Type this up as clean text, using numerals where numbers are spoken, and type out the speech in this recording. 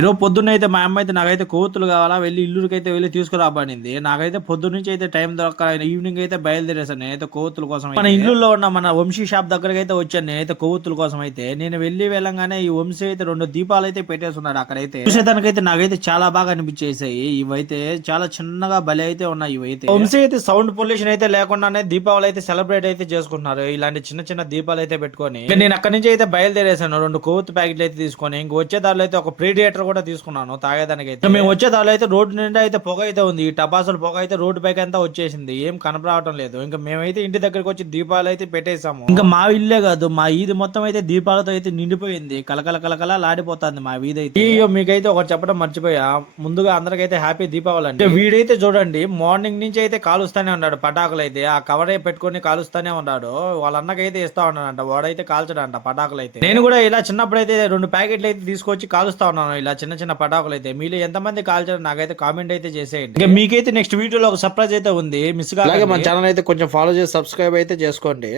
ఈరోజు పొద్దున్న అయితే మా అమ్మ అయితే నాకైతే కోతులు కావాలా వెళ్ళి ఇల్లుకైతే వెళ్ళి తీసుకురాబడింది. నాకైతే పొద్దున్న నుంచి అయితే టైం దొరక్క ఈవినింగ్ అయితే బయలుదేరేసాను నేనైతే కోతుల కోసం. మన ఇల్లులో ఉన్న మన వంశీ షాప్ దగ్గరకి అయితే వచ్చాను నేనైతే కోతుల కోసం. అయితే నేను వెళ్ళంగానే ఈ వంశీ అయితే 2 దీపాలు అయితే పెట్టేస్తున్నాడు అక్కడైతే. చూసేదానికైతే నాకైతే చాలా బాగా అనిపించేసాయి. ఇవైతే చాలా చిన్నగా బలి అయితే ఉన్నాయి. ఇవైతే వంశీ అయితే సౌండ్ పొల్యూషన్ అయితే లేకుండానే దీపావళి అయితే సెలబ్రేట్ అయితే చేసుకుంటున్నారు. ఇలాంటి చిన్న చిన్న దీపాలు అయితే పెట్టుకొని నేను అక్కడి నుంచి అయితే బయలుదేరేసాను. 2 కోతు ప్యాకెట్లు అయితే తీసుకొని ఇంక వచ్చే దారిలో అయితే ఒక ప్రీడియేటర్ కూడా తీసుకున్నాను తాగేదానికి. అయితే మేము వచ్చే దారిలో అయితే రోడ్డు నిండా అయితే పొగ అయితే ఉంది. ఈ టపాసులు పొగ అయితే రోడ్డు పైకి అంతా వచ్చేసింది. ఏం కనపడటం లేదు. ఇంకా మేమైతే ఇంటి దగ్గరకు వచ్చి దీపాలు అయితే పెట్టేసాము. ఇంకా మా ఇల్లే కాదు మా వీధి మొత్తం అయితే దీపాలతో అయితే నిండిపోయింది. కలకల కలకల లాడిపోతుంది మా వీధి అయితే. అయ్యో మీకైతే ఒకటి చెప్పడం మర్చిపోయా. ముందుగా అందరికైతే హ్యాపీ దీపావళి అండి. వీడైతే చూడండి మార్నింగ్ నుంచి అయితే కాలుస్తానే ఉన్నాడు పటాకులు అయితే. ఆ కవర్ పెట్టుకొని కాలుస్తానే ఉన్నాడు. వాళ్ళ అన్నకైతే ఇస్తా ఉన్నాడంట. వాడైతే కాల్చడంట పటాకులు అయితే. నేను కూడా ఇలా చిన్నప్పుడు అయితే 2 ప్యాకెట్లు అయితే తీసుకొచ్చి కాలుస్తా ఉన్నాను ఇలా చిన్న చిన్న పటాకులు అయితే. మీలో ఎంతమంది కాల్చారు నాకైతే కామెంట్ అయితే చేసేయండి. ఇంకా మీకైతే నెక్స్ట్ వీడియోలో ఒక సర్ప్రైజ్ అయితే ఉంది. మిస్ గా మన ఛానల్ అయితే కొంచెం ఫాలో చేసి సబ్స్క్రైబ్ అయితే చేసుకోండి.